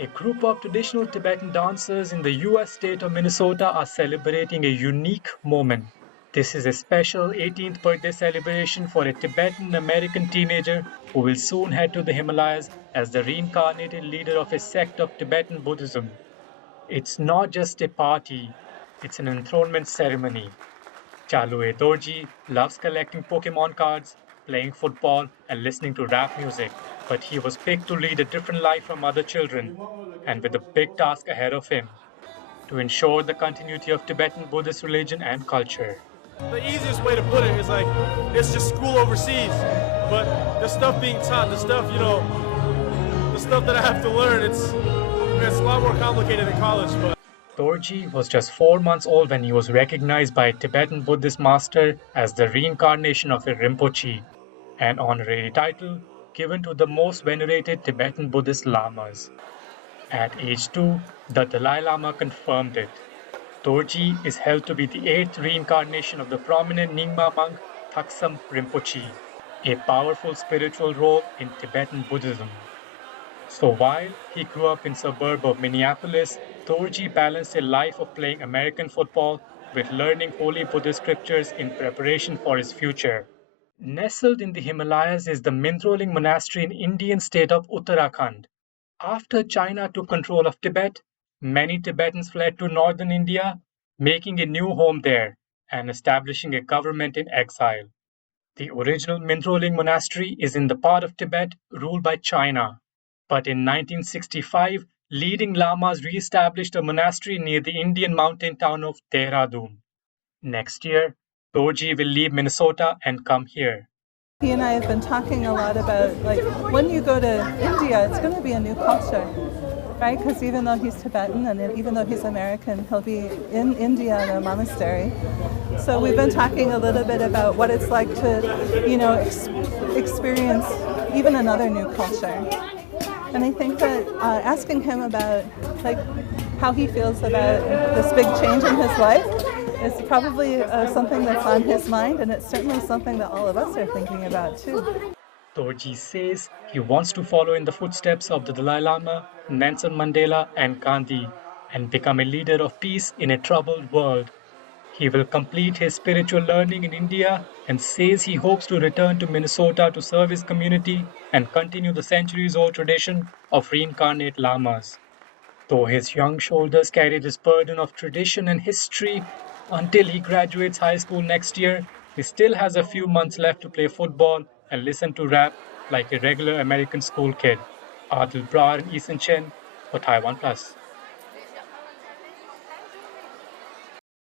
A group of traditional Tibetan dancers in the US state of Minnesota are celebrating a unique moment. This is a special 18th birthday celebration for a Tibetan American teenager who will soon head to the Himalayas as the reincarnated leader of a sect of Tibetan Buddhism. It's not just a party, it's an enthronement ceremony. Jalue Dorje loves collecting Pokemon cards, playing football, and listening to rap music, but he was picked to lead a different life from other children, and with a big task ahead of him to ensure the continuity of Tibetan Buddhist religion and culture. The easiest way to put it is like, it's just school overseas, but the stuff being taught, the stuff that I have to learn, it's a lot more complicated than college, but. Dorje was just 4 months old when he was recognized by a Tibetan Buddhist master as the reincarnation of a Rinpoche, an honorary title given to the most venerated Tibetan Buddhist lamas. At age 2, the Dalai Lama confirmed it. Dorje is held to be the 8th reincarnation of the prominent Nyingma monk Thaksam Rinpoche, a powerful spiritual role in Tibetan Buddhism. So while he grew up in suburb of Minneapolis, Dorje balanced a life of playing American football with learning holy Buddhist scriptures in preparation for his future. Nestled in the Himalayas is the Mindroling monastery in Indian state of Uttarakhand. After China took control of Tibet, many Tibetans fled to northern India, making a new home there and establishing a government in exile. The original Mindroling monastery is in the part of Tibet ruled by China. But in 1965, leading lamas re-established a monastery near the Indian mountain town of Dehradun. Next year, Dorje will leave Minnesota and come here. He and I have been talking a lot about, like, when you go to India, it's going to be a new culture, right? Because even though he's Tibetan and even though he's American, he'll be in India in a monastery. So we've been talking a little bit about what it's like to, experience even another new culture. And I think that asking him about like how he feels about this big change in his life is probably something that's on his mind, and it's certainly something that all of us are thinking about too. Dorje says he wants to follow in the footsteps of the Dalai Lama, Nelson Mandela, and Gandhi and become a leader of peace in a troubled world. He will complete his spiritual learning in India and says he hopes to return to Minnesota to serve his community and continue the centuries-old tradition of reincarnate lamas. Though his young shoulders carry this burden of tradition and history until he graduates high school next year, he still has a few months left to play football and listen to rap like a regular American school kid. Aadil, Brar, and Eason Chen for TaiwanPlus.